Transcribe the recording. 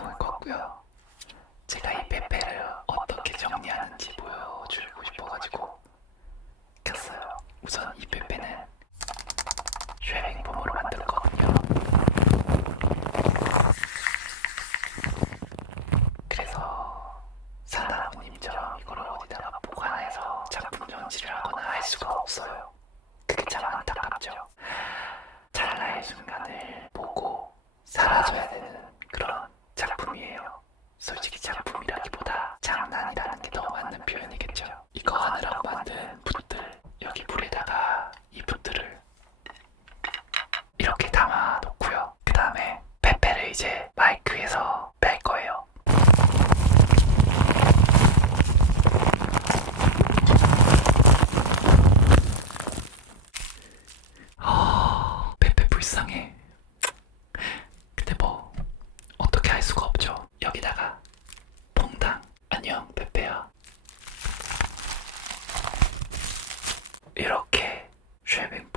켰고요. 제가 이 페페를 어떻게 정리하는지 보여주고 싶어가지고 켰어요. 우선 이 페페는 쉐빙폼으로 만들었거든요. 그래서 사나무님처럼 이걸 어디다가 보관해서 작품 전시를 하거나 할 수가 없어요. 그게 참 안타깝죠. 찰나의 순간을 보고 사라져야 되는 그런 작품이에요. 솔직히 작품이라기보다 장난이라는 게 더 맞는 표현이겠죠. 이거 하느라고 만든 붓들 여기 물에다가 이 붓들을 이렇게 담아 놓고요. 그 다음에 페페를 이제 마이크에서 뺄 거예요. 아, 불쌍해. 근데 뭐 어떻게 할 수가 없죠. 여기다가 퐁당 안녕 페페야. 이렇게 쉐빙